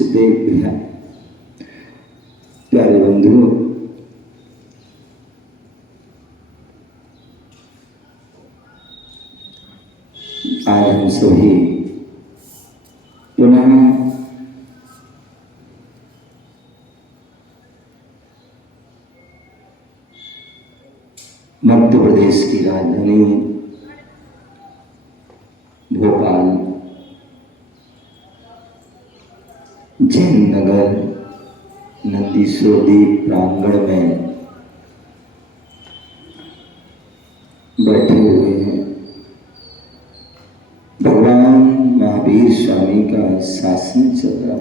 सुदेव विहार। प्यारे बंधुओं, आज हम सभी पुनः मध्य प्रदेश की राजधानी भोपाल जैन नगर नंदीश्वर द्वीप प्रांगण में बैठे हुए हैं। भगवान महावीर स्वामी का शासन चल रहा है।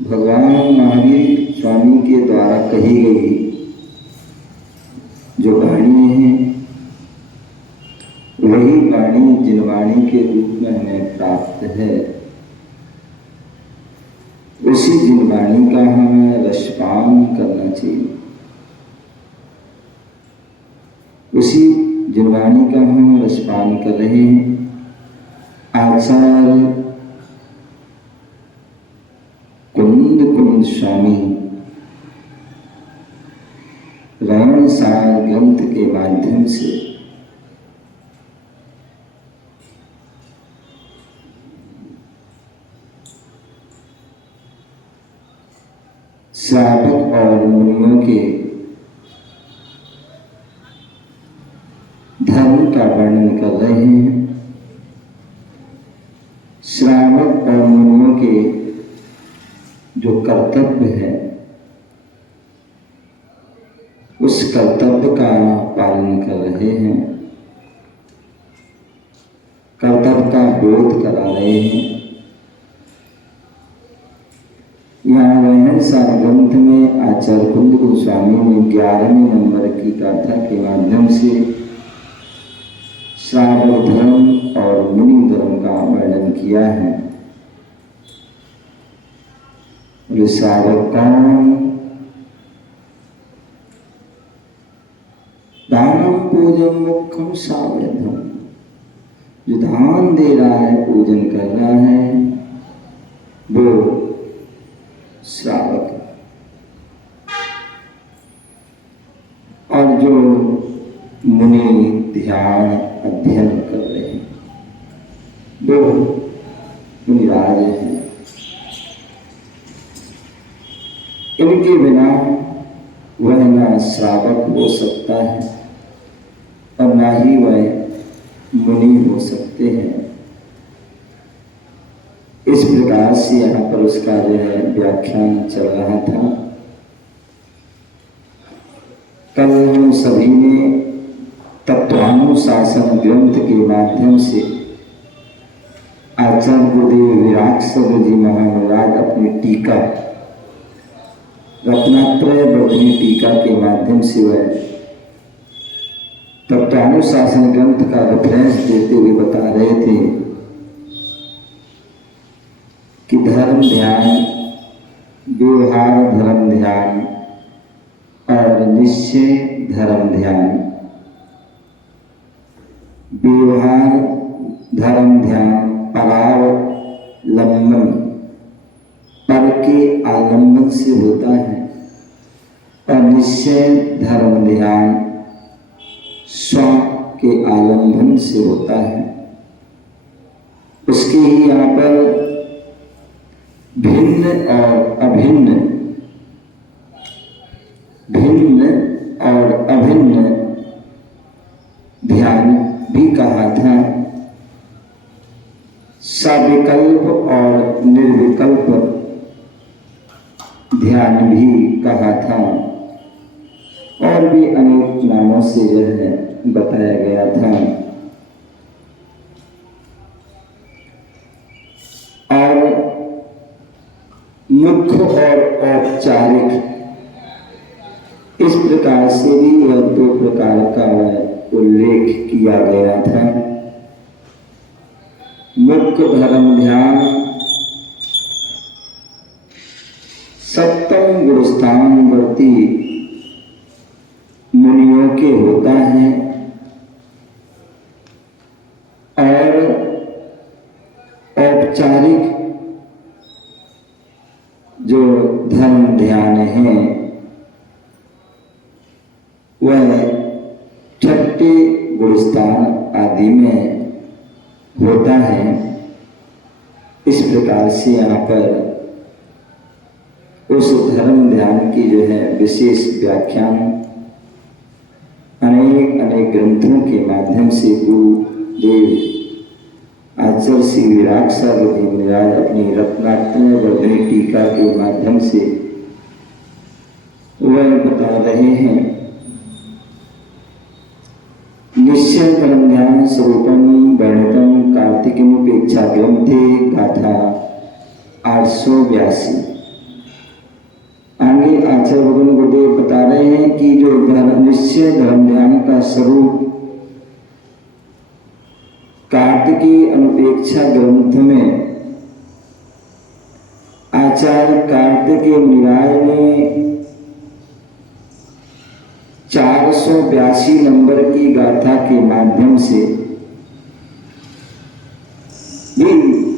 भगवान महावीर स्वामी के द्वारा कही गई जो वाणी है, वही वाणी जिनवाणी के रूप में हमें प्राप्त है। उसी जिनवाणी का हमें रसपान करना चाहिए। उसी जिनवाणी का हम रसपान कर रहे हैं। आचार्य कुंद स्वामी रावण सार ग्रंथ के माध्यम से श्रावक और मुनियों के धर्म का वर्णन कर रहे हैं। श्रावक और मुनियों के जो कर्तव्य है, उस कर्तव्य का पालन कर रहे हैं। कर्तव्य का बोध करा रहे हैं। यहाँ रावण सार ग्रंथ में आचार्य कुंद गोस्वामी ने 11वें नंबर की गाथा के माध्यम से श्रावक धर्म और मुनि धर्म का वर्णन किया है। श्रावक कौन? दानम पूजन मुख्यम सावधम, जो दान दे रहा है, पूजन कर रहा है, वो श्रावक। और जो मुनि ध्यान अध्ययन कर रहे हैं, वो मुनिराज हैं। इनके बिना वह ना श्रावक हो सकता है और ना ही वह मुनि हो सकते हैं। इस प्रकार से यहाँ पर उसका जो है व्याख्यान चल रहा था। कल हम सभी ने तत्वानुशासन ग्रंथ के माध्यम से आचार्य गुरुदेव विराट जी महाराज अपनी टीका रत्नात्रय वर्धनी टीका के माध्यम से वह तत्वानुशासन ग्रंथ का रेफरेंस देते हुए बता रहे थे कि धर्म ध्यान, व्यवहार धर्म ध्यान और निश्चय धर्म ध्यान। व्यवहार धर्म ध्यान परावलंबन, पर के आलंबन से होता है, और निश्चय धर्म ध्यान स्व के आलंबन से होता है। उसके ही यहाँ पर भिन्न और अभिन्न, भिन्न और अभिन्न ध्यान भी कहा था। सविकल्प और निर्विकल्प ध्यान भी कहा था, और भी अनेक नामों से जो है बताया गया था। और मुख्य और औपचारिक, इस प्रकार से भी यह 2 प्रकार का उल्लेख किया गया था। मुख्य धर्म ध्यान सप्तम गुरुस्थानवर्ती मुनियों के होता है, और औपचारिक जो धर्म ध्यान है वह छठे गुलिस्तान आदि में होता है। इस प्रकार से यहाँ पर उस धर्म ध्यान की जो है विशेष व्याख्यान अनेक अनेक ग्रंथों के माध्यम से गुरुदेव आचार्य श्री विराग सागर जी महाराज अपनी रत्नात्मय वर्धनी टीका के माध्यम से वह बता रहे हैं। निश्चय परम ध्यान स्वरूपम वर्णितम कार्तिकीमुपेक्षा ग्रंथे गाथा 882। आगे आचार्य भगवान गुरुदेव बता रहे हैं कि जो निश्चय धर्म ध्यान का स्वरूप कार्तिकी अनुपेक्षा ग्रंथ में आचार्य कार्तिकेय मुनिराय ने 482 नंबर की गाथा के माध्यम से भी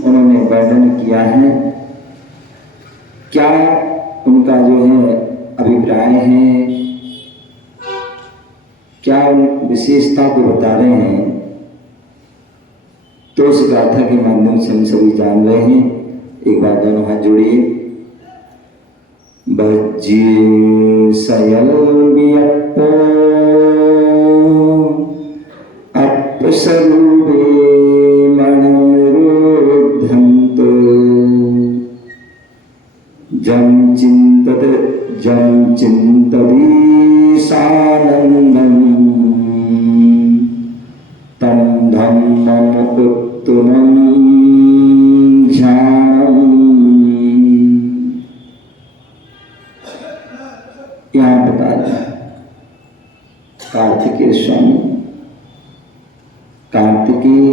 उन्होंने वर्णन किया है। क्या उनका जो है अभिप्राय है, क्या उन विशेषता को बता रहे हैं, तो उस गाथा के माध्यम से हम सभी जान रहे हैं। एक बार दोनों हाथ जोड़िए। बज्जे सयल वियप्पो अपसरूपे मनोरुद्धन्तो जं चिन्तति सानन्दम् तं धम्मम् उत्तमं ध्यानम्। यहाँ बता रहे कार्तिकेय स्वामी, कार्तिकेय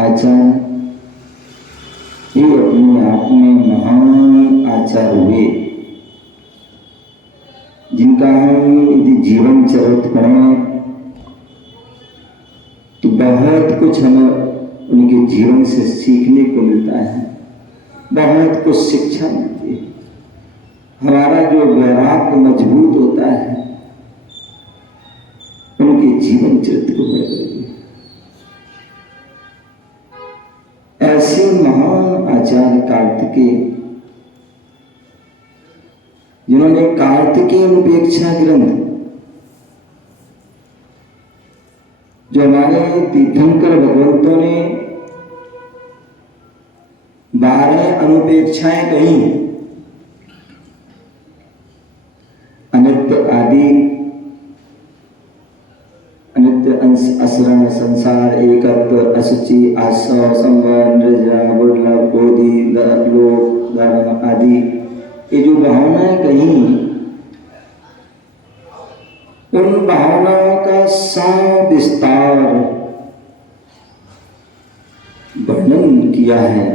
आचार्य ये अपने आप में महान आचार्य हुए, जिनका हम यदि जीवन चरित्र पढ़ें तो बहुत कुछ हमें उनके जीवन से सीखने को मिलता है, बहुत कुछ शिक्षा मिलती है। हमारा जो वैराग्य मजबूत होता है उनके जीवन चरित्र को पढ़ करके। ऐसे महान आचार्य कार्तिकेय, जिन्होंने कार्तिकेय अनुपेक्षा ग्रंथ, जो हमारे तीर्थंकर भगवंतों ने 12 अनुपेक्षाएं कही, अनित्य आदि, अनित्य असरण संसार, एकत्व, असुचि, आसव, संवर, नृजा, दुर्लभ, बोधि, लोक, धर्म आदि, ये जो भावनाएं कही, उन भावनाओं का सविस्तार वर्णन किया है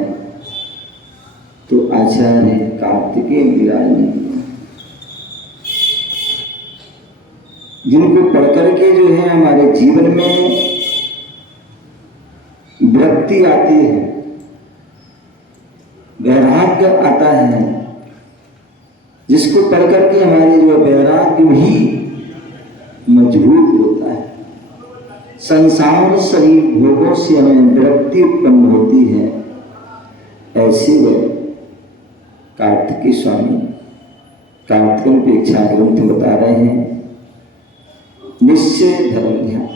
तो आचार्य कार्तिकेय मुनिराय ने, जिनको पढ़ करके जो है हमारे जीवन में वृत्ति आती है, वैराग्य आता है, जिसको पढ़ करके हमारे जो वैराग्य भी मजबूत होता है, संसार शरीर भोगों से हमें विरक्ति उत्पन्न होती है। ऐसे वे कार्तिकेय स्वामी कार्तिकेय ग्रंथ बता रहे हैं। निश्चय धर्म ध्यान,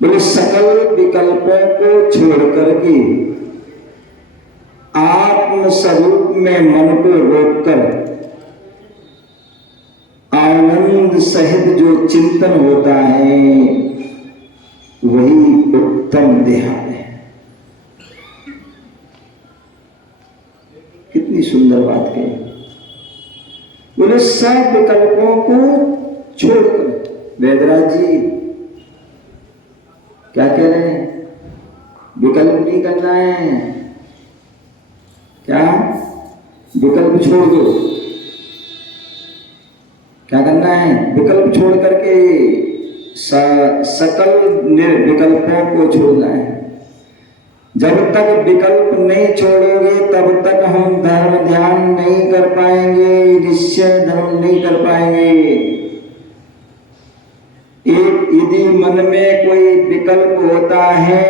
बोले सकल विकल्पों को छोड़ करके आत्म स्वरूप में मन को रोककर आनंद सहित जो चिंतन होता है वही उत्तम ध्यान है। कितनी सुंदर बात कही। बोले सब विकल्पों को छोड़कर, वैदराज जी क्या कह रहे हैं? विकल्प नहीं करना है, क्या विकल्प छोड़ दो। क्या करना है? विकल्प छोड़ करके सकल विकल्पों को छोड़ना है। जब तक विकल्प नहीं छोड़ोगे तब तक हम धर्म ध्यान नहीं कर पाएंगे, निश्चय धर्म नहीं कर पाएंगे। एक यदि मन में कोई विकल्प होता है,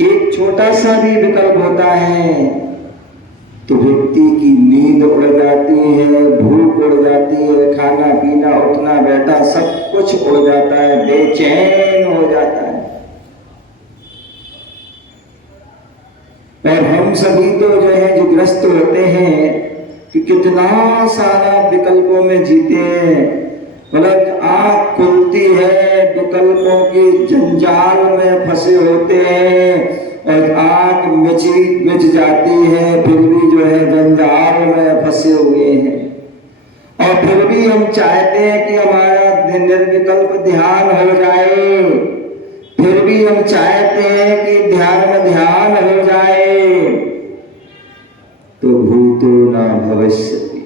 एक छोटा सा भी विकल्प होता है, तो व्यक्ति की नींद उड़ जाती है, भूख उड़ जाती है, खाना पीना उठना बैठा सब कुछ उड़ जाता है, बेचैन हो जाता है। और हम सभी तो जो है जो ग्रस्त होते हैं कि कितना सारा विकल्पों में जीते हैं, मतलब आंख खुलती है विकल्पों के जंजाल में फंसे होते हैं, और आंख मिच जाती है, फिर भी जो है जंजाल में फंसे हुए हैं। और फिर भी हम चाहते हैं कि हमारा निर्विकल्प ध्यान हो जाए, फिर भी हम चाहते हैं कि ध्यान में ध्यान हो जाए। तो भूतो न भविष्यति।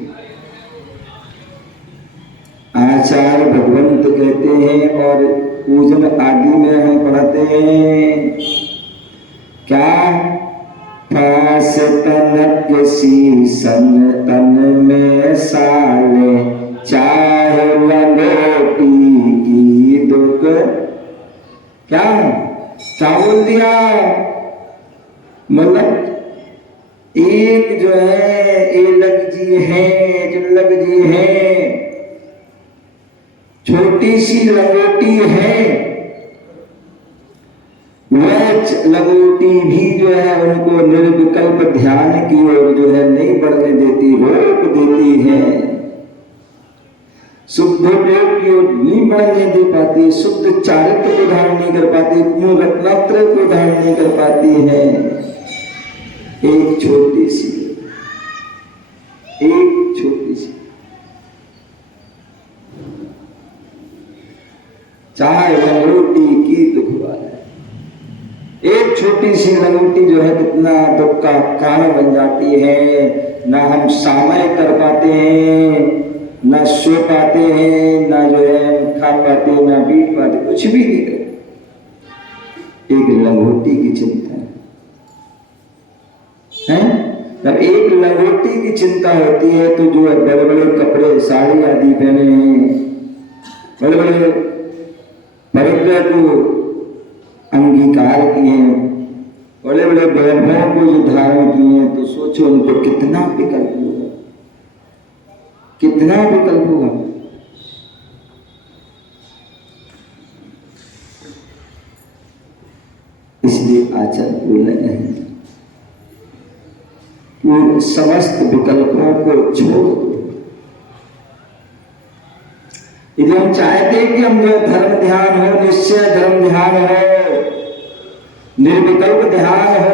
आचार्य भगवंत कहते हैं और पूजन आदि में हम पढ़ते हैं क्या, फास तनक शीसन तन में साले, चाहे लंगोटी की दुख। क्या बोल दिया, मतलब एक जो है एलक जी है, जुल्लक जी है, छोटी सी लंगोटी है, वह लंगोटी भी जो है उनको निर्विकल्प ध्यान की ओर जो है नहीं बढ़ने देती, रोक देती है। शुद्ध योग की ओर नहीं बढ़ने दे पाती, शुद्ध चारित्र को धारण नहीं कर पाती, पूर्ण रत्नात्र को धारण नहीं कर पाती है। एक छोटी सी चाहे लंगोटी की दुख वाला, एक छोटी सी लंगोटी जो है कितना दुख का कारण बन जाती है। ना हम समय कर पाते हैं, ना सो पाते हैं, ना जो है खा पाते, ना पी पाते, कुछ भी नहीं करते। एक लंगोटी की चिंता है। जब एक लंगोटी की चिंता होती है तो जो है बड़े बड़े कपड़े साड़ी आदि पहने हैं, बड़े बड़े परिग्रह को अंगीकार किए हैं, बड़े बड़े वैभवों को जो धारण किए हैं, तो सोचो उनको कितना विकल्प होगा, कितना विकल्प होगा। इसलिए आचार्य बोल रहे हैं कि समस्त विकल्पों को छोड़ दो। यदि हम चाहते हैं कि हम जो धर्म ध्यान हो, निश्चय धर्म ध्यान हो, निर्विकल्प ध्यान हो,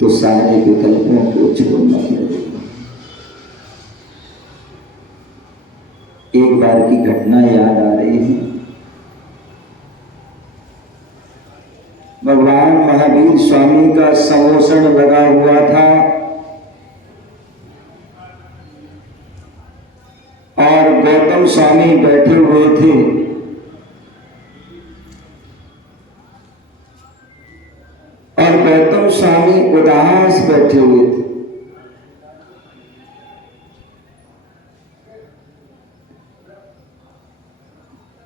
तो सारे विकल्पों को छोड़ना पड़ेगा। एक बार की घटना याद आ रही है। भगवान महावीर स्वामी का समोषण लगा हुआ था और गौतम स्वामी बैठे हुए थे। और गौतम स्वामी उदास बैठे हुए थे।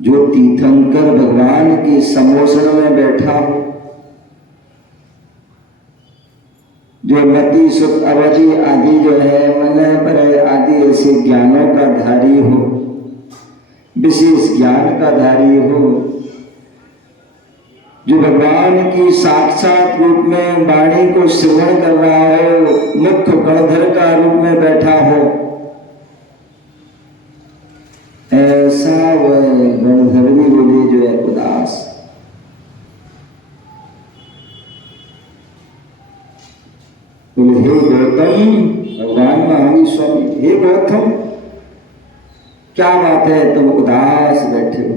जो तीर्थंकर भगवान के समोषण में बैठा हो, जो मति सुख अवधि आदि जो है मन पर आदि ऐसे ज्ञानों का धारी हो, विशेष ज्ञान का धारी हो, जो भगवान की साक्षात रूप में वाणी को श्रवण कर रहा हो, मुख्य गणधर का रूप में बैठा हो, ऐसा वह गणधर भी बोले जो है उदास। बोले हे गौतम, भगवान महावीर स्वामी, हे गौतम क्या बात है, तुम उदास बैठे हो?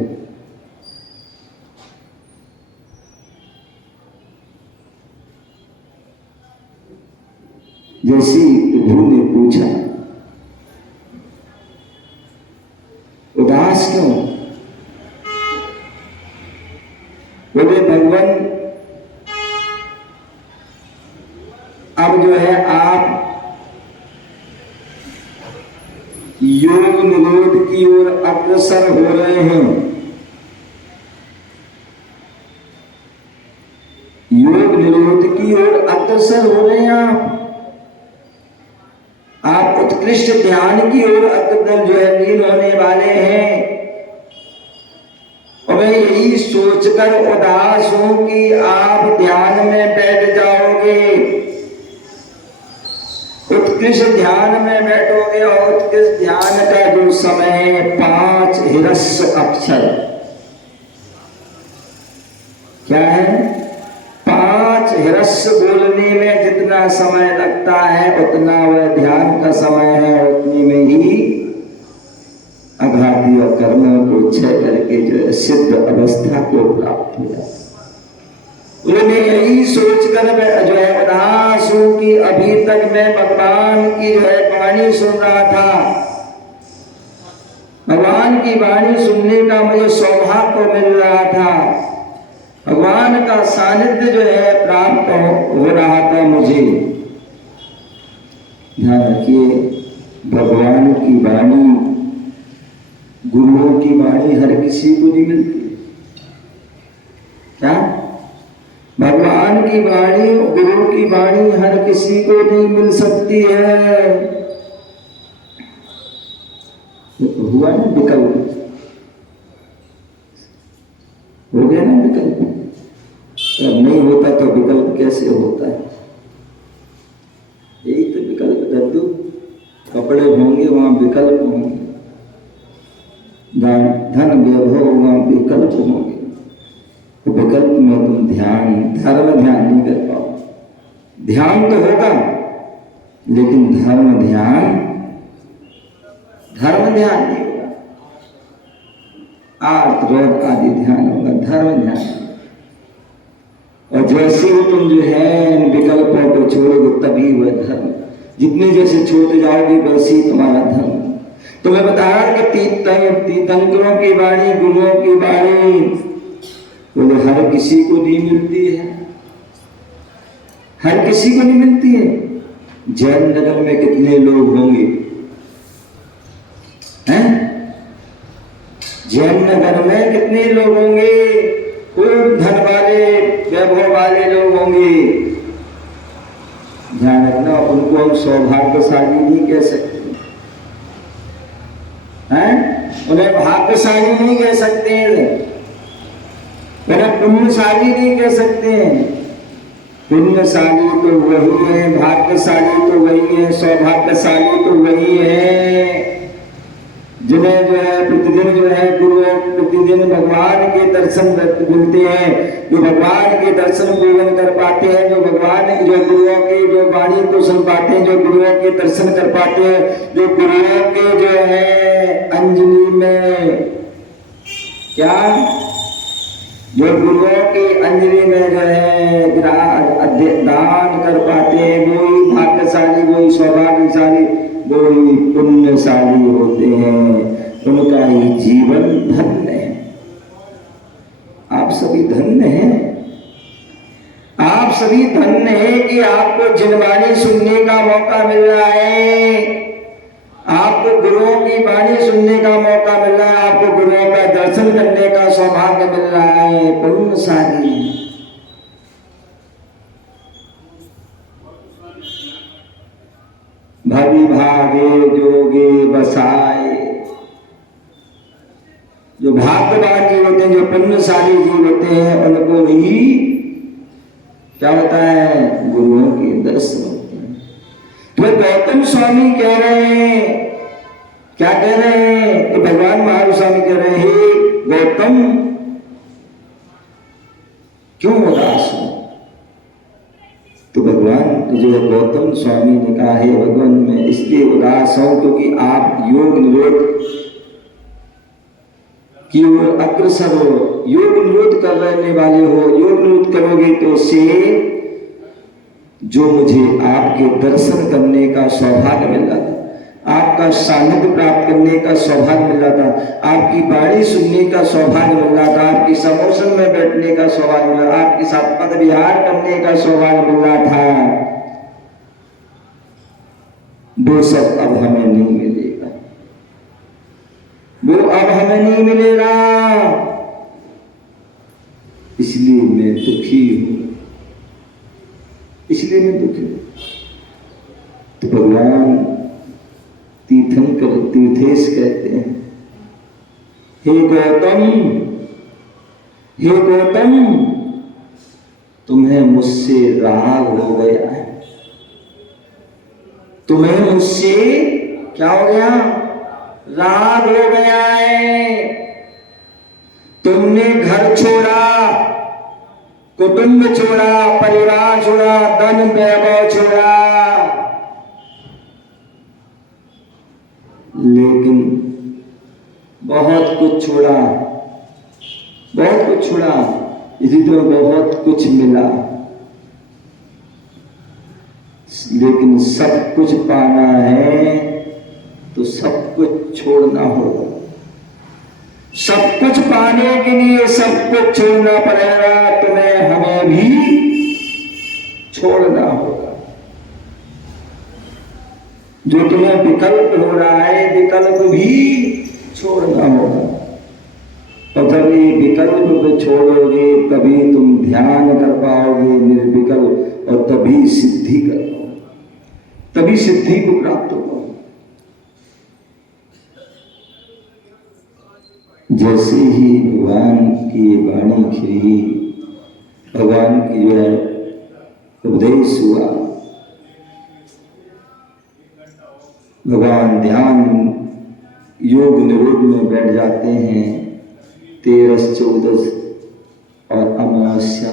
जैसी प्रभु ने पूछा, उदास क्यों? बोले भगवान अब जो है आप योग निरोध की ओर अग्रसर हो रहे हैं। योग निरोध की ओर अग्रसर हो रहे हैं आप उत्कृष्ट ध्यान की ओर अग्रसर जो है लीन होने वाले हैं। और मैं यही सोचकर उदास हूं कि आप ध्यान में बैठ जाओगे, उत्कृष्ट ध्यान में बैठोगे। और उत्कृष्ट ध्यान का जो समय है 5 हिरस्य अक्षर, क्या है? 5 हिरस्य बोलने में जितना समय लगता है उतना वह ध्यान का समय है, उतने में ही अघाती और कर्मों को क्षय करके जो है सिद्ध अवस्था को प्राप्त हो जाता है। मैं यही सोचकर मैं जो है उदास हूं कि अभी तक मैं भगवान की जो है वाणी सुन रहा था। भगवान की वाणी सुनने का मुझे सौभाग्य मिल रहा था, भगवान का सानिध्य जो है प्राप्त हो रहा था मुझे। ध्यान रखिए, भगवान की वाणी, गुरुओं की वाणी हर किसी को नहीं मिलती। क्या? भगवान की वाणी, गुरु की वाणी हर किसी को नहीं मिल सकती है। तो हुआ ना विकल्प, हो गया ना विकल्प। जब नहीं होता तो विकल्प कैसे होता है? यही तो विकल्प दद्दू, कपड़े होंगे वहां विकल्प होंगे, धन वैभव वहां विकल्प होंगे। तो विकल्प में तुम ध्यान, धर्म ध्यान नहीं कर पाओ। ध्यान तो होगा लेकिन धर्म ध्यान नहीं होगा। आर्त रोग आदि ध्यान होगा, धर्म ध्यान। और जैसे ही तुम जो है विकल्पों को छोड़ोगे तभी वह धर्म, जितने जैसे छोड़ते जाओगे वैसे ही तुम्हारा धर्म। तो मैं बता रहा कि तीर्थंकरों की वाणी, गुरुओं की वाणी बोले हर किसी को नहीं मिलती है, हर किसी को नहीं मिलती है। जैन नगर में कितने लोग होंगे हैं? जैन नगर में कितने लोग होंगे? खूब धन वाले, वैभव वाले लोग होंगे। ध्यान रखना, उनको हम सौभाग्यशाली नहीं कह सकते हैं, उन्हें भाग्यशाली नहीं कह सकते हैं, उन्हें पुण्यशाली नहीं कह सकते हैं। पुण्यशाली तो वही है, भाग्यशाली तो वही है, सौभाग्यशाली तो वही है जिन्हें जो है प्रतिदिन जो है गुरु प्रतिदिन भगवान के दर्शन मिलते हैं, जो भगवान के दर्शन पूजन कर पाते हैं, जो भगवान जो गुरुओं के जो वाणी को सुन पाते हैं, जो गुरुओं के दर्शन कर पाते हैं, जो गुरुओं के जो है अंजलि में क्या, जो गुरुओं की अंजलि में जो है दान कर पाते हैं, वही भाग्यशाली, वही सौभाग्यशाली, वही पुण्यशाली होते हैं। उनका ही जीवन धन्य है। आप सभी धन्य हैं, आप सभी धन्य हैं कि आपको जिनवाणी सुनने का मौका मिल रहा है, आपको गुरुओं की वाणी सुनने का मौका मिल रहा है, आपको गुरुओं का दर्शन करने का सौभाग्य मिल रहा है। पुण्यशाली भवि भागे जोगे बसाए, जो भाग्यवान जीव होते हैं, जो पुण्यशाली जीव होते हैं, उनको ही क्या होता है? गुरुओं के दर्शन होते हैं। तो गौतम स्वामी कह रहे हैं, क्या कह रहे हैं? तो भगवान महावीर स्वामी कह रहे हैं, गौतम क्यों उदास हो? तो भगवान जो है गौतम स्वामी ने कहा है, भगवान मैं इसलिए उदास हूं क्योंकि आप योग निरोध की ओर अग्रसर हो, योग निरोध करने वाले हो। योग निरोध करोगे तो से जो मुझे आपके दर्शन करने का सौभाग्य मिल रहा था, आपका सानिध्य प्राप्त करने का सौभाग्य मिल रहा था, आपकी वाणी सुनने का सौभाग्य मिल रहा था, आपकी समोसन में बैठने का सौभाग्य मिल रहा था, आपके साथ पद विहार करने का सौभाग्य मिल रहा था, वो सब अब हमें नहीं मिलेगा, वो अब हमें नहीं मिलेगा। इसलिए मैं दुखी हूं, इसलिए मैं दुखी हूं। तो भगवान तीर्थेश कहते हैं, हे गौतम, हे गौतम, तुम्हें मुझसे राग हो गया है। तुम्हें मुझसे क्या हो गया? राग हो गया है। तुमने घर छोड़ा, कुटुंब छोड़ा, परिवार छोड़ा, धन वैभव छोड़ा, लेकिन बहुत कुछ छोड़ा, बहुत कुछ छोड़ा, इसी तो बहुत कुछ मिला। लेकिन सब कुछ पाना है तो सब कुछ छोड़ना होगा। सब कुछ पाने के लिए सब कुछ छोड़ना पड़ेगा, तुम्हें हमें भी छोड़ना होगा। जो तुम्हें विकल्प हो रहा है, विकल्प भी छोड़ना होगा। और जब ये विकल्प को छोड़ोगे तभी तुम ध्यान कर पाओगे निर्विकल्प, और तभी सिद्धि कर पाओगे, तभी सिद्धि को प्राप्त हो पाओगे। जैसे ही भगवान की वाणी खिली, भगवान की जो है उपदेश हुआ, भगवान ध्यान योग निरोध में बैठ जाते हैं। 13, 14 और अमावस्या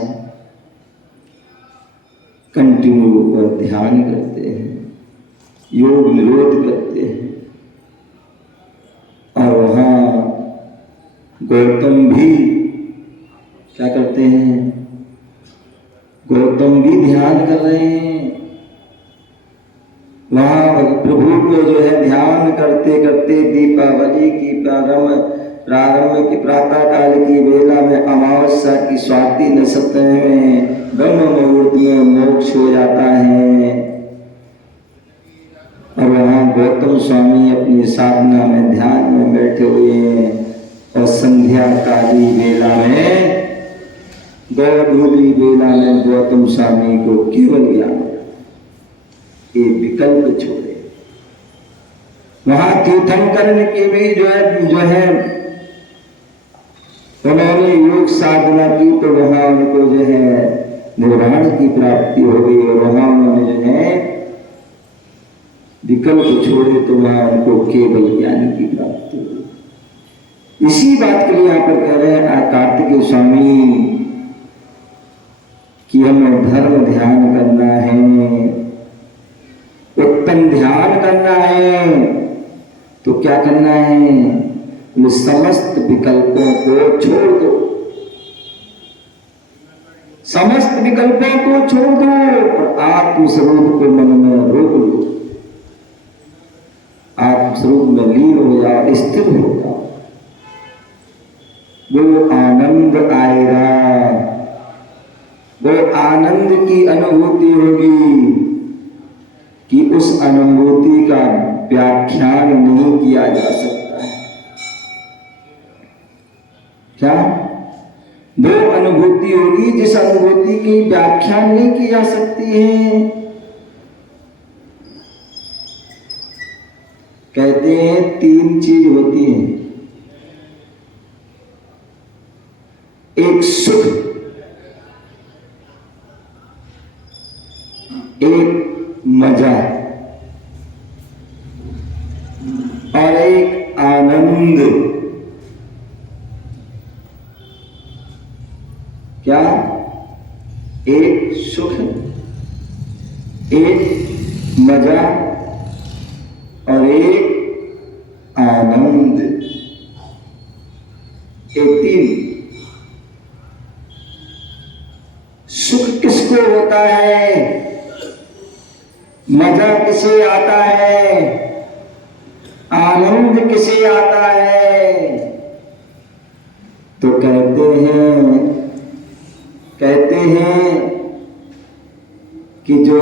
कंटिन्यू और ध्यान करते हैं, योग निरोध करते हैं। और वहां गौतम भी क्या करते हैं? गौतम भी ध्यान कर रहे हैं। वहां प्रभु को जो है ध्यान करते करते दीपावली की प्रारंभ की प्रातः काल की बेला में, अमावस्या की स्वाति नक्षत्र में, ब्रह्म मुहूर्त में मोक्ष हो जाता है। और वहां गौतम स्वामी अपनी साधना में ध्यान में बैठे हुए हैं। और संध्या काली बेला में, गौधूली बेला में गौतम स्वामी को केवल ज्ञान, ये विकल्प छोड़े। वहां तीर्थंकरण की भी जो है उन्होंने योग साधना की, तो वहां उनको जो है निर्वाण की प्राप्ति हो गई। और वहां उन्होंने जो है विकल्प छोड़े, तो वहां उनको केवल ज्ञान की प्राप्ति हो गई। इसी बात के लिए यहाँ पर कह रहे हैं कार्तिकेय स्वामी कि हमें धर्म ध्यान करना है, उत्तम ध्यान करना है। तो क्या करना है? समस्त विकल्पों को छोड़ दो, समस्त विकल्पों को छोड़ दो और आत्मस्वरूप को मन में रोक लो। आत्मस्वरूप में लीन हो जाओ, स्थिर हो जाओ। वो आनंद आएगा, वो आनंद की अनुभूति होगी कि उस अनुभूति का व्याख्यान नहीं किया जा सकता है। क्या? वो अनुभूति होगी जिस अनुभूति की व्याख्यान नहीं की जा सकती है। कहते हैं 3 चीज होती हैं, एक सुख, एक मजा और एक आनंद। क्या? एक सुख, एक मजा और एक आनंद, ये 3। सुख किसको होता है? मजा किसे आता है? आनंद किसे आता है? तो कहते हैं कि जो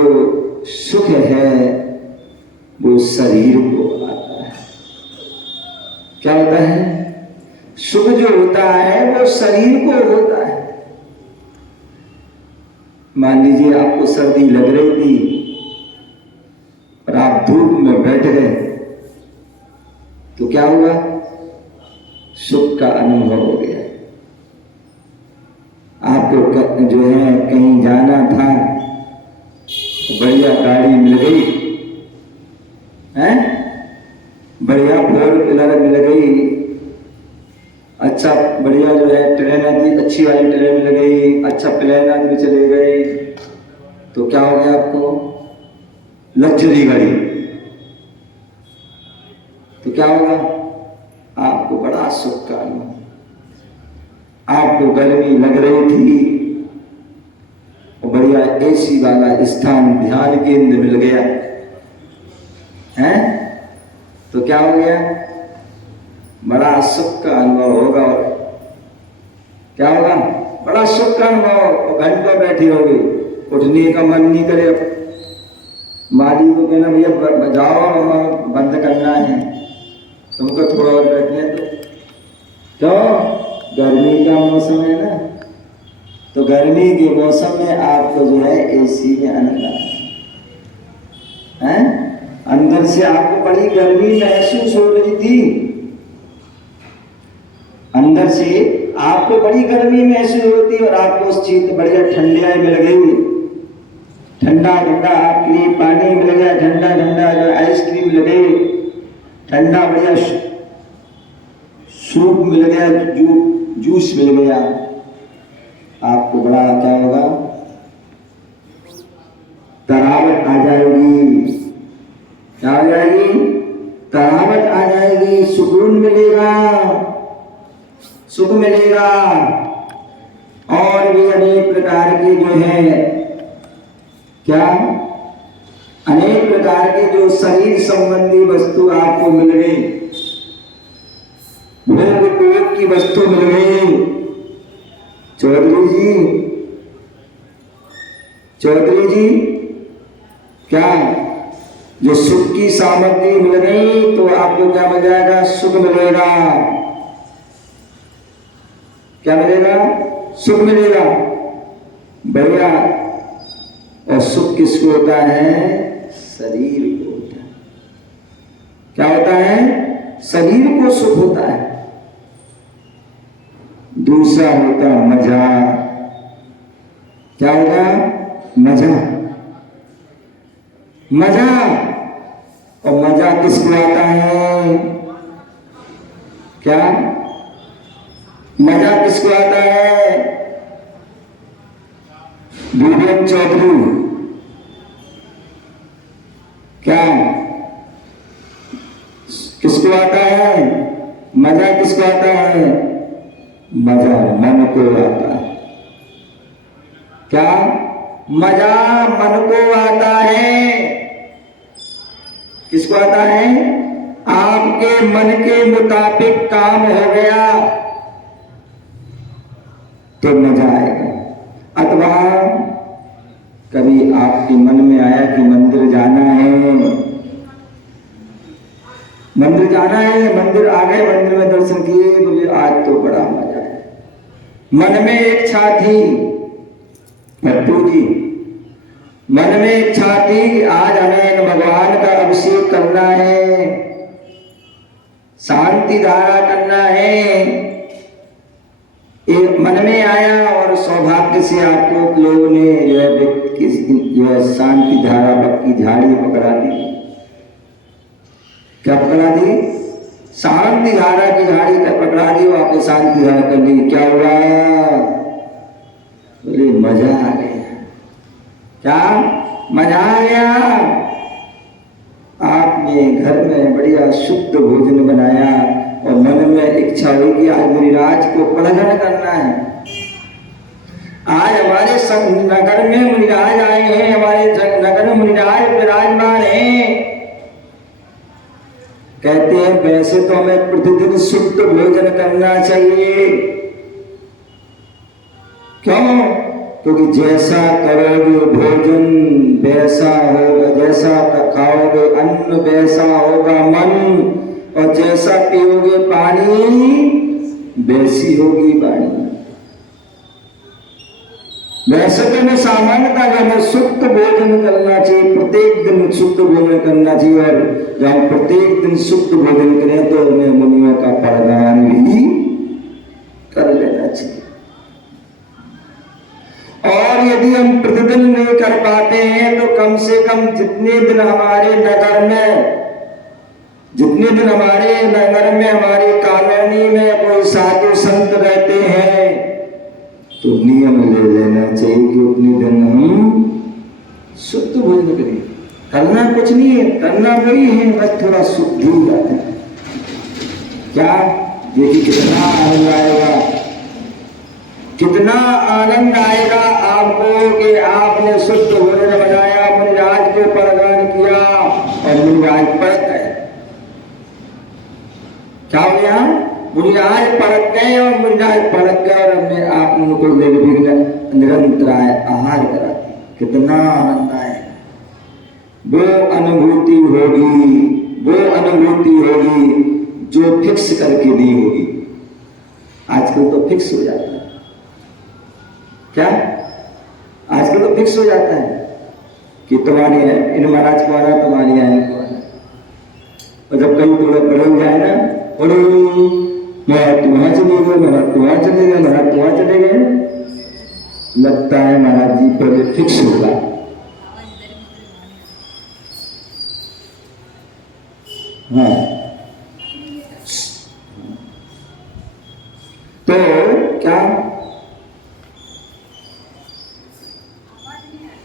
सुख है वो शरीर को आता है। क्या होता है? सुख जो होता है वो शरीर को होता है। मान लीजिए आपको सर्दी लग रही थी और आप धूप में बैठ गए, तो क्या हुआ? सुख का अनुभव हो गया। आपको जो है कहीं जाना था, बढ़िया गाड़ी मिल गई है, बढ़िया 4-व्हीलर मिल गई, अच्छा बढ़िया जो है ट्रेन आदि, अच्छी वाली ट्रेन मिल गई, अच्छा प्लेन आदमी चले गए, तो क्या हो गया आपको? लग्जरी गाड़ी। तो क्या होगा? आपको बड़ा सुख का अनुभव। आपको गर्मी लग रही थी और बढ़िया एसी वाला स्थान, ध्यान केंद्र मिल गया है, तो क्या हो गया? बड़ा सुख का अनुभव होगा। और क्या होगा? बड़ा सुख का अनुभव। घंटों बैठी होगी, उठने का मन नहीं करे, माली को कहना भैया जाओ बंद करना है, तुमको थोड़ा और बैठने तो। क्यों? गर्मी का मौसम है ना, तो गर्मी के मौसम में आपको जो है एसी में आनंद है। अंदर से आपको बड़ी गर्मी महसूस हो रही थी, अंदर से आपको बड़ी गर्मी महसूस होती, और आपको उस चीज बढ़िया ठंडियाई मिल गई, ठंडा ठंडा आपके लिए पानी मिल गया, ठंडा ठंडा जो आइसक्रीम मिल गई, ठंडा बढ़िया सूप मिल गया, जूस मिल गया, आपको बड़ा क्या होगा? तरावट आ जाएगी। क्या आ जाएगी? तरावट आ जाएगी, सुकून मिलेगा, सुख मिलेगा। और भी अनेक प्रकार के जो है क्या, अनेक प्रकार के जो शरीर संबंधी वस्तु आपको मिल गई, उपयोग की वस्तु मिल गई। चौधरी जी क्या, जो सुख की सामग्री मिल गई तो आपको क्या मिल जाएगा? सुख मिलेगा। क्या मिलेगा? सुख मिलेगा। बढ़िया। और सुख किसको होता है? शरीर को होता है। क्या होता है? शरीर को सुख होता है। दूसरा होता मजा। क्या होगा? मजा। मजा। और मजा किसको आता है? क्या मजा किसको आता है? विवेक चौधरी। क्या किसको आता है? मजा किसको आता है? मजा मन को आता है। क्या मजा मन को आता है? किसको आता है? आपके मन के मुताबिक काम हो गया तो मजा आएगा। अथवा कभी आपके मन में आया कि मंदिर जाना है, मंदिर जाना है, मंदिर आ गए, मंदिर में दर्शन किए, बोले आज तो बड़ा मजा है। मन में इच्छा थी, पट्टू जी, मन में इच्छा थी कि आज हमें भगवान का अभिषेक करना है, शांति धारा करना है। एक मन में आया और सौभाग्य से आपको लोगों ने यह शांति धारा की झाड़ी पकड़ा दी। क्या पकड़ा दी? शांति धारा की झाड़ी पकड़ा दी, और आपने शांति धारा कर ली। क्या हुआ? बोले मजा आ गया। क्या मजा आ गया? आपने घर में बढ़िया शुद्ध भोजन बनाया और मन में इच्छा हुई कि आज मुनिराज को प्रदर्शन करना है। आज हमारे नगर में मुनिराज आए हैं, हमारे नगर में मुनिराज विराजमान हैं। कहते हैं वैसे तो हमें प्रतिदिन शुद्ध भोजन करना चाहिए। क्यों? क्योंकि जैसा करोगे भोजन वैसा होगा, जैसा खाओगे अन्न वैसा होगा मन, और जैसा पियोगे पानी वैसी होगी वाणी। वैसे तो मैं सामान्यता हमें शुद्ध भोजन करना चाहिए, प्रत्येक दिन शुद्ध भोजन करना चाहिए, और जब प्रत्येक दिन शुद्ध भोजन करें तो हमें मुनियों का प्रदान भी कर लेना चाहिए। और यदि हम प्रतिदिन नहीं कर पाते हैं तो कम से कम जितने दिन हमारे नगर में हमारी कॉलोनी में कोई साधु संत रहते हैं तो नियम ले लेना चाहिए कि उतने दिन हम शुद्ध भोजन करें। करना कुछ नहीं है, करना वही है, बस थोड़ा शुद्ध हो जाता है। क्या देखिए कितना आनंद आएगा, कितना आनंद आएगा आपको कि आपने शुद्ध भोजन बनाया, मुनिराज को प्रदान किया और मुनिराज परत गए। क्या हो गया? मुनिराज परत गए और मुनिराज परत गए और हमने आप उनको निर्विघ्न निरंतर आहार करा दिया। कितना आनंद आएगा, वो अनुभूति होगी जो फिक्स करके नहीं होगी। आजकल तो फिक्स हो जाता है। क्या आजकल तो फिक्स हो जाता है कि तुम्हारे इन महाराज को आना, तुम्हारे यहाँ इनको आना, और जब कहीं थोड़ा बड़े हो जाए ना, और महाराज तुम्हारा चले गए, महाराज तुम्हारा चले गए, महाराज तुम्हारा चले गए, लगता है महाराज जी पहले फिक्स होगा। हाँ, तो क्या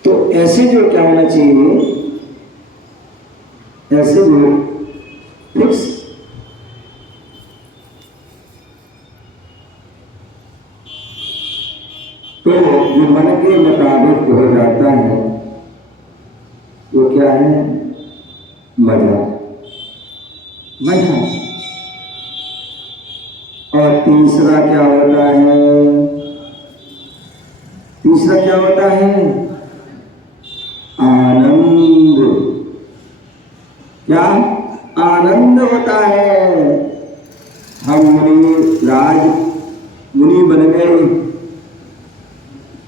तो ऐसे जो क्या होना चाहिए, ऐसे जो फिक्स तो जो मन के मुताबिक हो जाता है वो क्या है? मजा। और तीसरा क्या होता है? आनंद। क्या आनंद होता है? हम मुनि बन गए,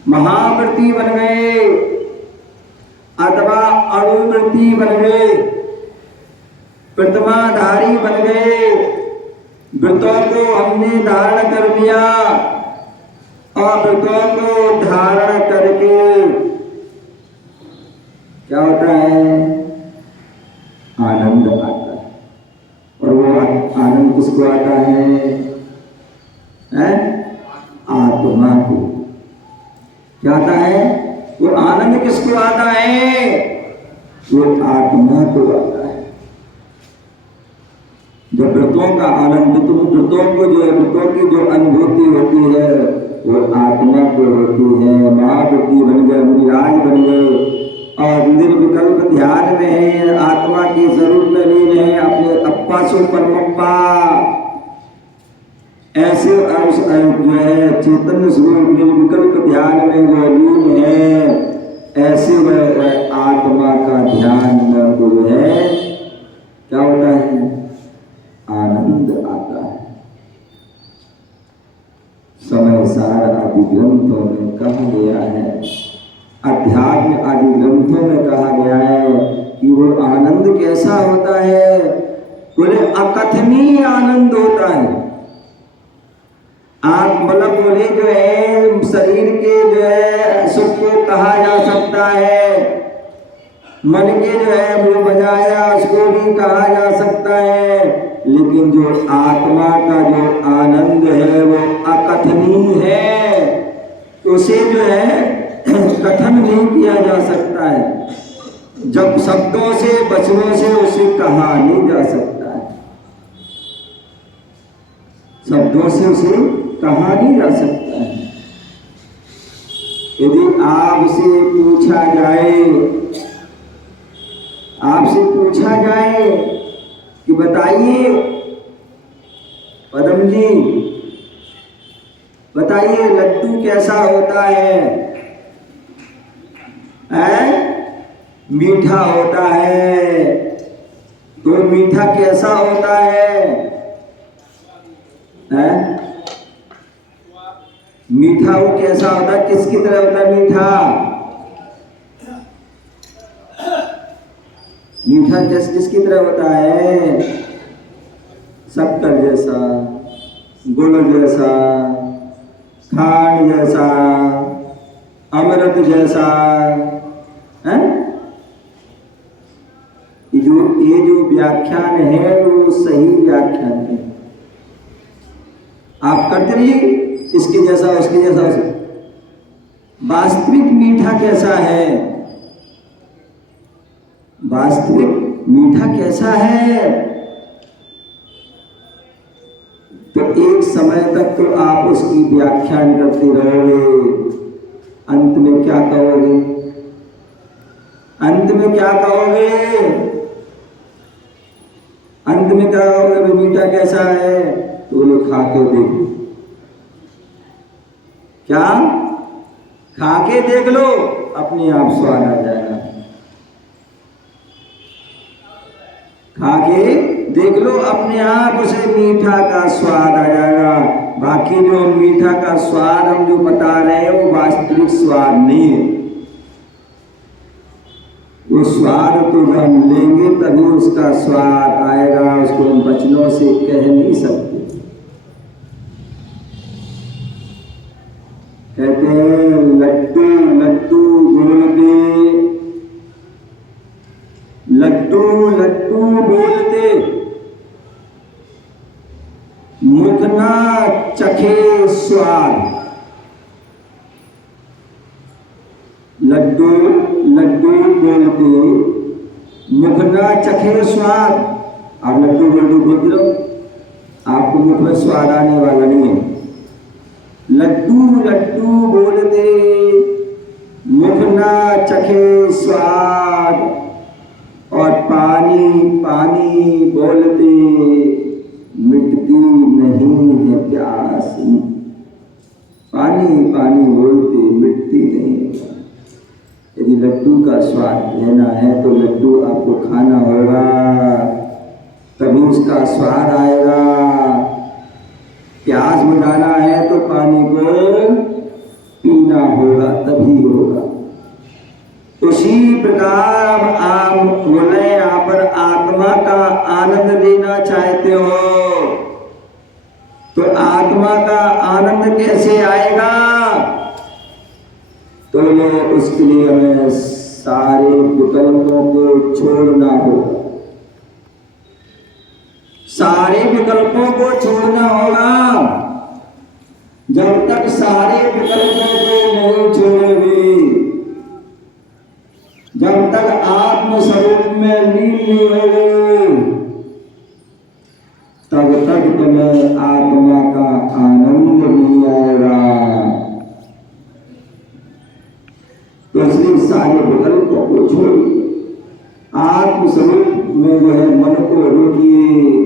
महाव्रती बन गए, अथवा अणुव्रती बन गए, प्रतिमाधारी बन गए, व्रतों को हमने धारण कर लिया, और व्रतों को धारण करके क्या होता है? आनंद आता है। और वो आनंद किसको आता है? आत्मा को। क्या आता है? वो आनंद किसको आता है? वो आत्मा को आता है। जब व्रतों का आनंद, तो व्रतों को जो है, व्रतों की जो अनुभूति होती है वो आत्मा को होती है। महाव्रती बन गए, मुनिराज बन गए, और निर्विकल्प ध्यान में है, आत्मा की जरूरत में नहीं है, अपने अप्पा सो परमप्पा ऐसे जो है चेतन स्वरूप निर्विकल्प ध्यान में जो लीन है, ऐसे वह आत्मा का ध्यान जो है क्या होता है? आनंद आता है। समय सार आदि ग्रंथों में कहा गया है, अध्यात्म आदि ग्रंथों में कहा गया है कि वो आनंद कैसा होता है? बोले अकथनीय आनंद होता है। आप मतलब बोले जो है शरीर के जो है सुख को कहा जा सकता है, मन के जो है वो बजाया उसको भी कहा जा सकता है, लेकिन जो आत्मा का जो आनंद है वो अकथनीय है, उसे जो है कथन नहीं किया जा सकता है। जब शब्दों से वचनों से उसे कहा नहीं जा सकता है, शब्दों से उसे कहा नहीं जा सकता है। यदि आपसे पूछा जाए कि बताइए पदम जी, बताइए लड्डू कैसा होता है, मीठा होता है। तो मीठा कैसा होता है? मीठा वो कैसा होता है? किसकी तरह होता है मीठा? मीठा किसकी तरह होता है? शक्कर जैसा, गुड़ जैसा, खांड जैसा, अमृत जैसा है। ये जो व्याख्यान है वो सही व्याख्यान है। आप करते रहिए इसके जैसा उसके जैसा। वास्तविक मीठा कैसा है? वास्तविक मीठा कैसा है? तो एक समय तक तो आप उसकी व्याख्यान करते रहोगे, अंत में क्या कहोगे? अंत में क्या कहोगे? अंत में क्या कहोगे? भाई मीठा कैसा है? तो बोलो खा के देखो। क्या? खा के देख लो, अपने आप स्वाद आ जाएगा। खा के देख लो, अपने आप उसे मीठा का स्वाद आ जाएगा। बाकी जो मीठा का स्वाद हम जो बता रहे हैं वो वास्तविक स्वाद नहीं है। वो स्वाद तो जब हम लेंगे तभी उसका स्वाद आएगा, उसको हम वचनों से कह नहीं सकते। कहते हैं लड्डू लड्डू बोलते, लड्डू लड्डू बोलते, मुख ना चखे स्वाद। लड्डू लड्डू बोलते, मुख ना चखे स्वाद। आप लड्डू लड्डू बोलते रहो, आपको मुख में स्वाद आने वाला नहीं है। लड्डू लड्डू बोलते, मुख ना चखे स्वाद, और पानी पानी बोलते, मिटती नहीं है प्यास। पानी पानी बोलते मिटती नहीं है। यदि लड्डू का स्वाद लेना है तो लड्डू आपको खाना होगा, तभी उसका स्वाद आएगा। प्यास बुझाना है तो पानी को पीना होगा, तभी होगा। उसी प्रकार आप बोले यहाँ पर आत्मा का आनंद लेना चाहते हो तो आत्मा का आनंद कैसे आएगा? तो उसके लिए हमें सारे विकल्पों को छोड़ना होगा। सारे विकल्पों को छोड़ना होगा। जब तक सारे विकल्पों को नहीं छोड़ोगे, जब तक आत्म स्वरूप में लीन नहीं होगे, तब तक तुम्हें आत्मा का आनंद नहीं आएगा। तो इसलिए सारे विकल्पों को छोड़िए, आत्म स्वरूप में जो है मन को रोकिए,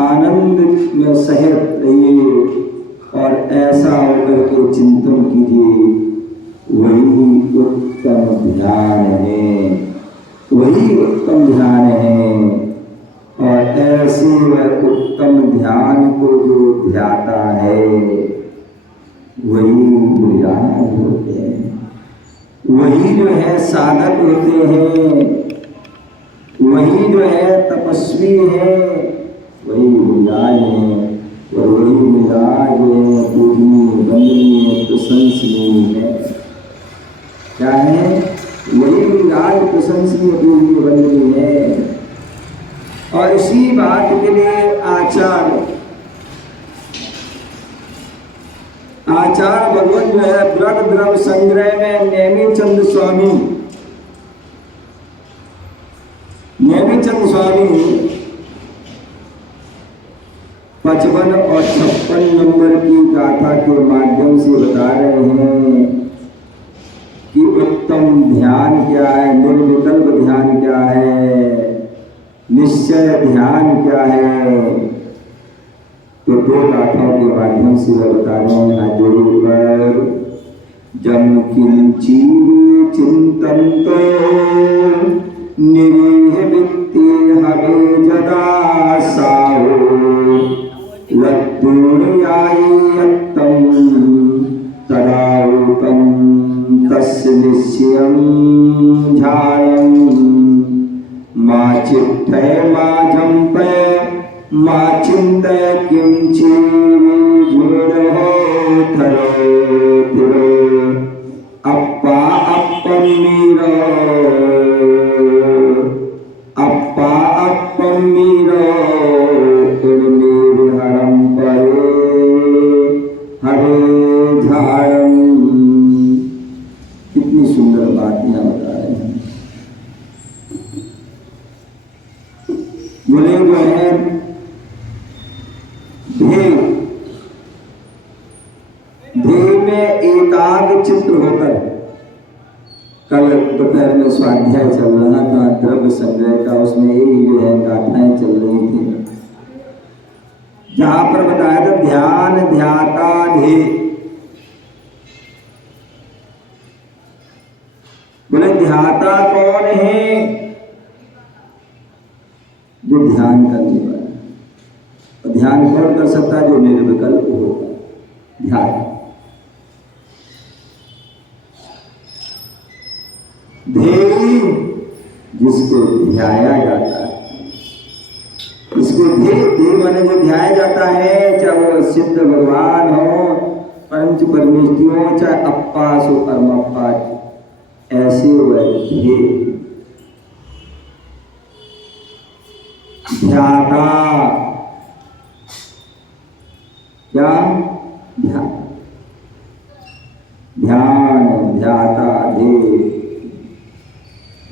आनंद में सहत रहिए और ऐसा होकर के चिंतन कीजिए। वही उत्तम ध्यान है, वही उत्तम ध्यान है। और ऐसे वह उत्तम ध्यान को जो ध्याता है वही विराट होते हैं, वही जो है साधक होते हैं, वही जो है तपस्वी है, वही विराज है। और वही विराज है पूजनीय वंदनीय प्रशंसनीय है। क्या है? वही विराज प्रशंसनीय पूजनीय वंदनीय है। और इसी बात के लिए आचार्य भगवान जो है व्रत द्रव्य संग्रह में नेमिचंद स्वामी 55 और 56 नंबर की गाथा के माध्यम से बता रहे हैं कि उत्तम ध्यान क्या है, निर्विकल्प ध्यान क्या है, निश्चय ध्यान क्या है। तो 2 गाथाओं के माध्यम से वह बता रहे हैं। हाथ जोड़कर जम किंचीव चिंतन तंतो निरीह वित्ति हवे जदा साहो लद्दुर्यायत्तं तदाउतं तस्य निश्चयं झायं मा चित्तय मा जंपय मा चिंतय किंचि जुड़ो थरो थिरो अप्पा अप्पम मीरो अप्पा अप्पम मीरो हरम परे हरे झारम। कितनी सुंदर बात यहाँ बता रहे हैं। बोले जो है ध्येय में एकाग्र चित्त होकर, कल दोपहर में स्वाध्याय चल रहा था द्रव्य संग्रह का, उसमें यही जो है गाथाएं चल रही थी, जहां पर बताया था ध्यान ध्याता ध्येय। बोले ध्याता कौन है? जो ध्यान करने वाला। तो ध्यान कौन कर सकता है? जो निर्विकल्प होगा ध्यान। ध्येय जिसको ध्याया जाता है, इसको ध्येय माने जो ध्याया जाता है, चाहे वो सिद्ध भगवान हो, पंच परमेष्टि हो, चाहे अप्पा सो परमप्पा, ऐसे वह ध्येय ध्याता। क्या ध्यान? ध्यान ध्याता ध्येय।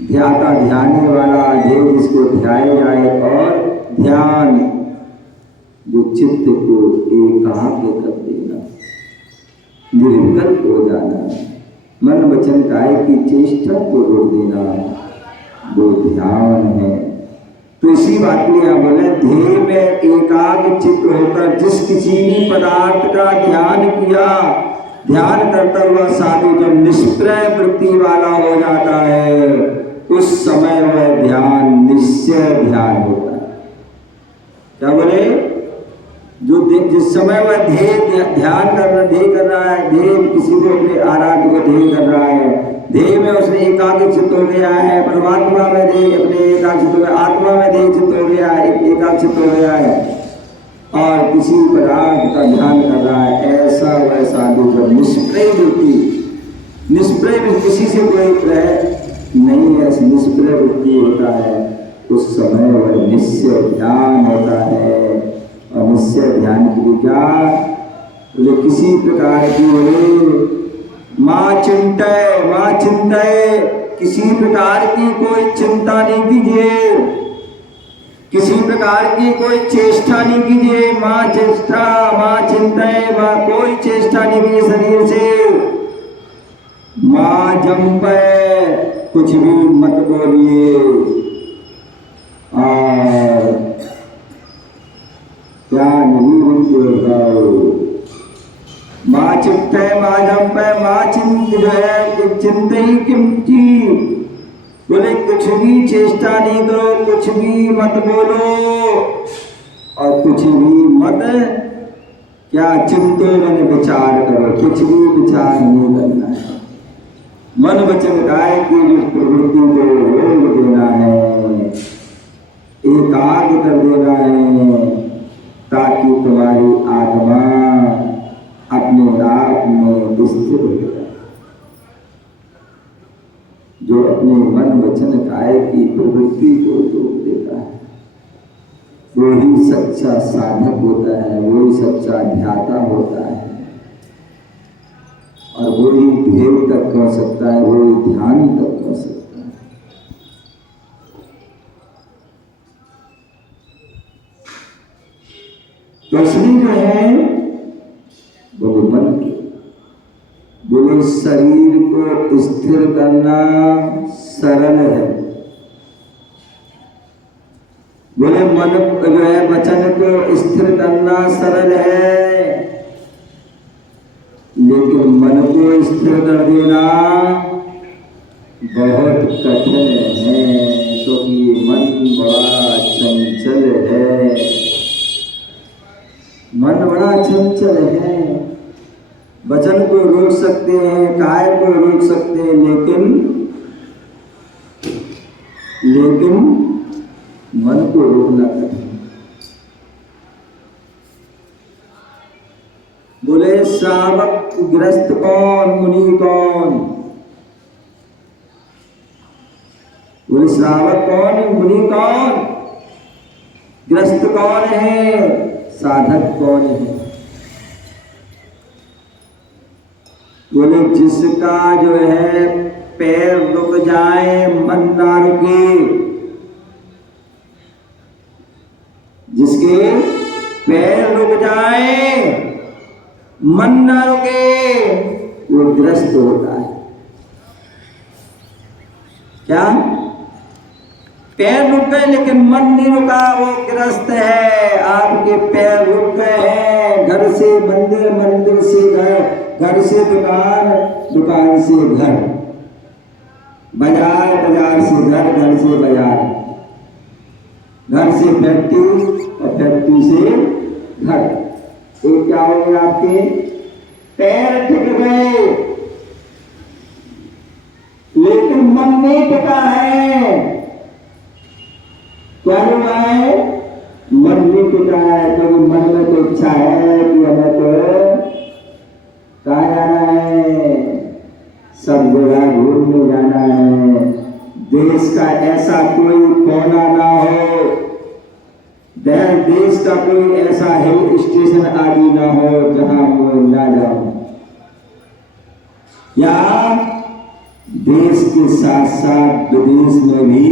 ध्याता ध्याने वाला, ध्येय जिसको ध्याया जाए, और ध्यान जो चित्त को एकाग्र कर देना, निर्विकल्प हो जाना, मन वचन काया की चेष्टा को रोक देना, वो ध्यान है। तो इसी बात में यहाँ बोले ध्येय में एकाग्र चित्त होकर जिस किसी भी पदार्थ का ध्यान किया, ध्यान करता हुआ साधु जब निष्प्रय वृत्ति वाला हो जाता है, उस समय वह ध्यान निश्चय ध्यान होता है। क्या बोले? जो जिस समय वह ध्यान कर रहा है, ध्येय किसी को अपने आराध्य को ध्येय कर रहा है, ध्येय में उसने एकाग्र चित्त हो गया है, परमात्मा में ध्येय अपने एकाग्र चित्त हो गया, आत्मा में ध्येय चित्त हो गया है, एकाग्र चित्त हो गया है, और किसी पदार्थ का ध्यान कर रहा है, ऐसा वह साधु जब निष्प्रय वृत्ति, निष्प्रय किसी से कोई नहीं है, निष्प्रय वृत्ति होता है, उस समय वह निश्चय ध्यान होता है। और निश्चय ध्यान के लिए क्या? बोले किसी प्रकार की माँ चिंतय, किसी प्रकार की कोई चिंता नहीं कीजिए, किसी प्रकार की कोई चेष्टा नहीं कीजिए। माँ चिंतय, कोई चेष्टा नहीं कीजिए शरीर से। माँ जंपे, कुछ भी मत बोलिए, और क्या नहीं बोलो। माँ चिंतय माँ जंपे, माँ चिंत जो है चिंत ही किमती, बोले कुछ भी चेष्टा नहीं करो, कुछ भी मत बोलो, और कुछ भी मत क्या चिंतो मैंने विचार करो, कुछ भी विचार नहीं करना है। मन वचन काय की प्रवृत्ति को रोक देना है, एकाग्र कर देना है, ताकि तुम्हारी आत्मा अपने आप में स्थिर हो जाए। जो अपने मन वचन काय की प्रवृत्ति को रोक देता है, वही सच्चा साधक होता है, वही सच्चा ध्याता होता है, और वही ध्येय तक पहुंच सकता है, वही ध्यान तक पहुंच सकता है। तो इसलिए जो है वो मन के बोले शरीर को स्थिर करना सरल है, बोले मन जो है वचन को स्थिर करना सरल है, लेकिन मन को स्थिर कर देना बहुत कठिन है, क्योंकि मन बड़ा चंचल है। मन बड़ा चंचल है। वचन को रोक सकते हैं, काय को रोक सकते हैं, लेकिन मन को रोकना कठिन। बोले श्रावक गृहस्थ कौन, मुनि कौन? बोले श्रावक कौन, मुनि कौन, गृहस्थ कौन है, साधक कौन है? बोले जिसका जो है पैर रुक जाए मन ना रुके, जिसके पैर रुक जाए मन ना रुके, वो ग्रस्त होता है। क्या? पैर रुक गए लेकिन मन नहीं रुका, वो ग्रस्त है। आपके पैर रुक गए हैं, घर से मंदिर, मंदिर से घर, घर से दुकान, दुकान से घर, बाजार, बाजार से घर, घर से बाजार, घर से फैक्ट्री और फैक्ट्री से घर। तो क्या हो गया? आपके पैर टिक गए लेकिन मन नहीं टिका है। क्या हुआ है? मन नहीं टिका है, क्योंकि मन में तो इच्छा है कि हमें तो कहाँ जाना है, सब जगह घूमने जाना है। देश का ऐसा कोई कोना ना हो, देश का कोई ऐसा हिल स्टेशन आदि ना हो जहां मैं ना जाऊं, या देश के साथ साथ विदेश में भी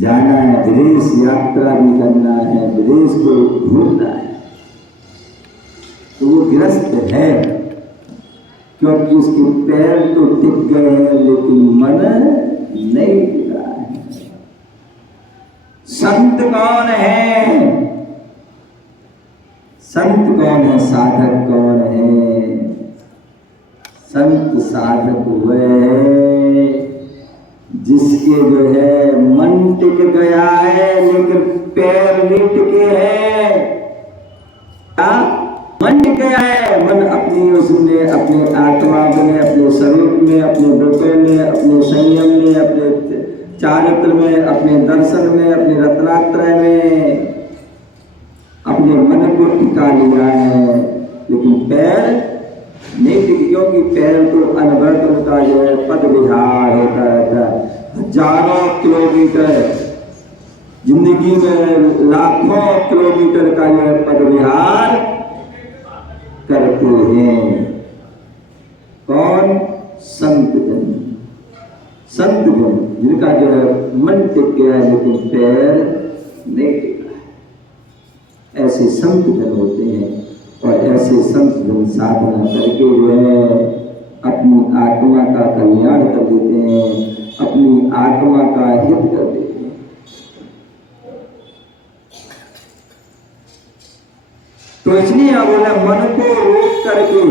जाना है, विदेश यात्रा भी करना है, विदेश को घूमना है। तो वो ग्रस्त है, क्योंकि उसके पैर तो टिक गए हैं लेकिन मन नहीं टिका है। संत कौन है? संत कौन है? साधक कौन है? संत साधक हुए जिसके जो है मन टिक गया है लेकिन पैर नहीं टिके हैं। क्या? मन टिक गया है, मन अपनी उसमें, अपने आत्मा में, अपने स्वरूप में, अपने व्रतों में, अपने संयम में, अपने चारित्र में, अपने दर्शन में, अपने रत्नात्रय में अपने मन को टिका लिया है, लेकिन पैर नहीं टिके। क्योंकि पैर तो अनवरत उनका जो है पद विहार होता रहता है। हजारों किलोमीटर जिंदगी में, लाखों किलोमीटर का जो है पद विहार करते हैं। कौन? संत जन। संत जन जिनका जो है मन टिक गया है लेकिन पैर नहीं टिका है, ऐसे संत जन होते हैं। और ऐसे संत जन साधना करके जो है अपनी आत्मा का कल्याण कर देते हैं, अपनी आत्मा का हित कर देते हैं। तो इसलिए बोला मन को रोक करके,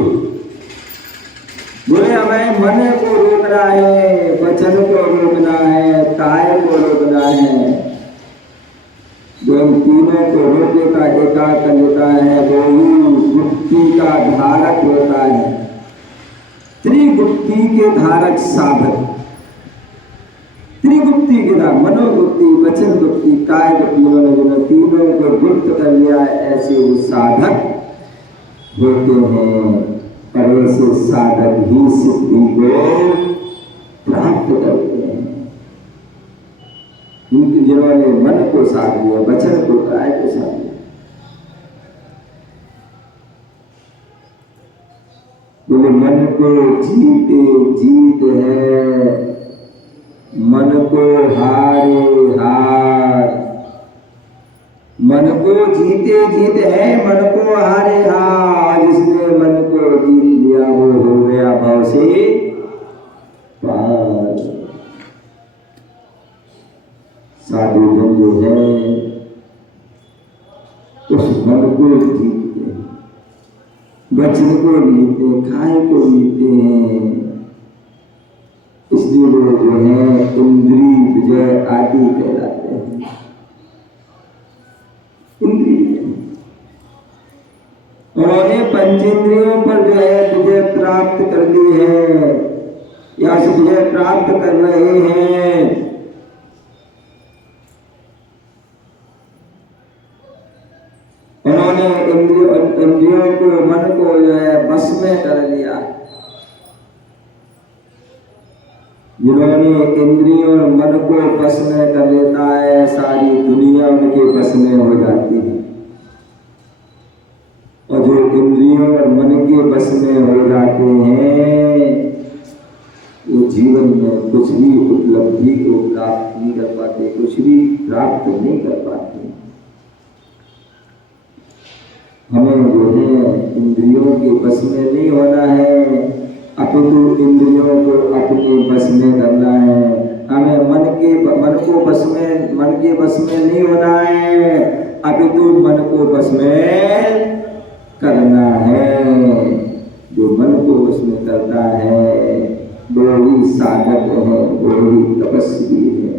बोले हमें मन को रोकना है, वचन को रोकना है, काय को रोकना है। जो इन तीनों को रोकेगा, एकाग्र कर लेता है, वो ही बुद्धि का धारक होता है। त्रिगुप्ति के धारक साधक, त्रिगुप्ति के धारक, मनोगुप्ति, वचन गुप्ति, काय गुप्ति, तीनों को गुप्त कर लिया, ऐसे वो साधक होते हैं। और ऐसे साधक ही सिद्धि को प्राप्त करते हैं। जिन्होंने मन को साध लिया, वचन को, काय को साध लिया। बोले मन को जीते जीत है, मन को हारे हार। मन को जीते जीत है, मन को हारे हार। जिसने मन को जीत लिया वो हो गया भाव से पार। साधु जन जो है उस मन को जीतते हैं, वचन को जीते हैं, काय को जीते हैं। इसलिए इसीलिए जो है इंद्रिय विजय आदि कहलाते हैं। इंद्रिय उन्होंने पंचेंद्रियों पर जो है विजय प्राप्त कर ली है या विजय प्राप्त कर रहे हैं। उन्होंने इंद्रियों को मन को जो है बस में कर लिया। जिन्होंने इंद्रियों और मन को बस में कर लेता है सारी दुनिया उनके बस में हो जाती है। और जो इंद्रियों और मन के बस में हो जाते हैं वो जीवन में कुछ भी उपलब्धि को प्राप्त नहीं कर पाते, कुछ भी प्राप्त नहीं कर पाते। हमें जो है इंद्रियों के बस में नहीं होना है, अपितु इंद्रियों को अपने बस में करना है। हमें मन के बस में नहीं होना है, अपितु मन को बस में करना है। जो मन को बस में करता है वो ही साधक है, वो ही तपस्वी है,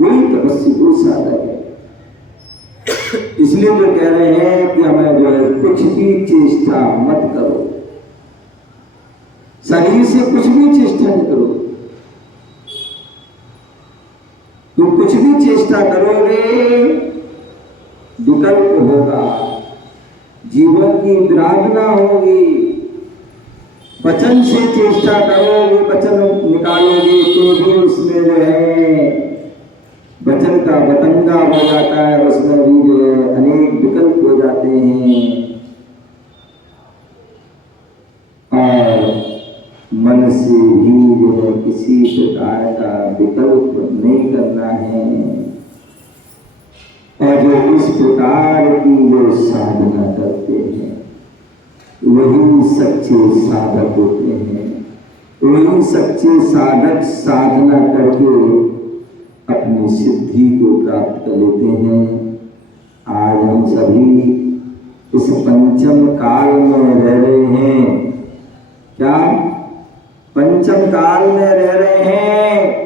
वही तपस्वी वो साधक है। इसलिए तो कह रहे हैं कि हमें जो है कुछ भी चेष्टा मत करो, शरीर से कुछ भी चेष्टा नहीं करो। तुम कुछ भी चेष्टा करोगे विकल्प होगा, जीवन की विराधना होगी। वचन से चेष्टा करोगे, वचन निकालोगे तो भी उसमें जो है वचन का बतंगा हो जाता है, उसमें भी जो है अनेक विकल्प हो जाते हैं। और मन से भी जो है किसी प्रकार का विकल्प नहीं करना है। और जो इस प्रकार की जो साधना करते हैं वही सच्चे साधक होते हैं। वही सच्चे साधक साधना करके अपनी सिद्धि को प्राप्त कर लेते हैं। आज हम सभी इस पंचम काल में रह रहे हैं। क्या पंचम काल में रह रहे हैं?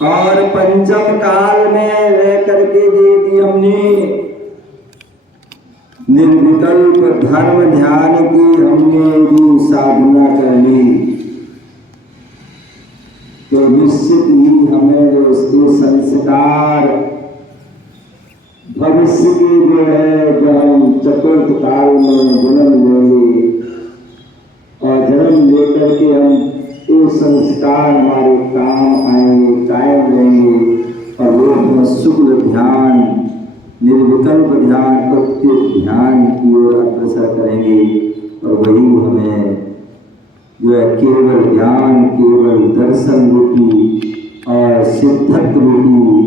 और पंचम काल में रह करके यदि हमने निर्विकल्प धर्म ध्यान की हमने भी साधना कर ली तो निश्चित ही हमें जो उसके संस्कार भविष्य की जो है जो हम चतुर्थ काल में जन्म लेंगे और जन्म लेकर के हम वो संस्कार हमारे काम आएंगे, कायम रहेंगे और वो अपना शुक्ल ध्यान, निर्विकल्प ध्यान, प्रत्येक ध्यान की ओर अग्रसर करेंगे। और वही हमें जो है केवल ज्ञान, केवल दर्शन रूपी और सिद्धत्व रूपी,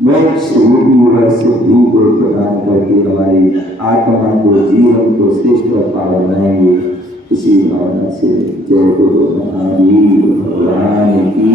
मोक्ष रूपी वह सिद्धि को प्रदान करके हमारी आत्मा को, जीवन को श्रेष्ठ और पावन बनाएंगे। इसी भावना से जय गुरु महावीर भगवान की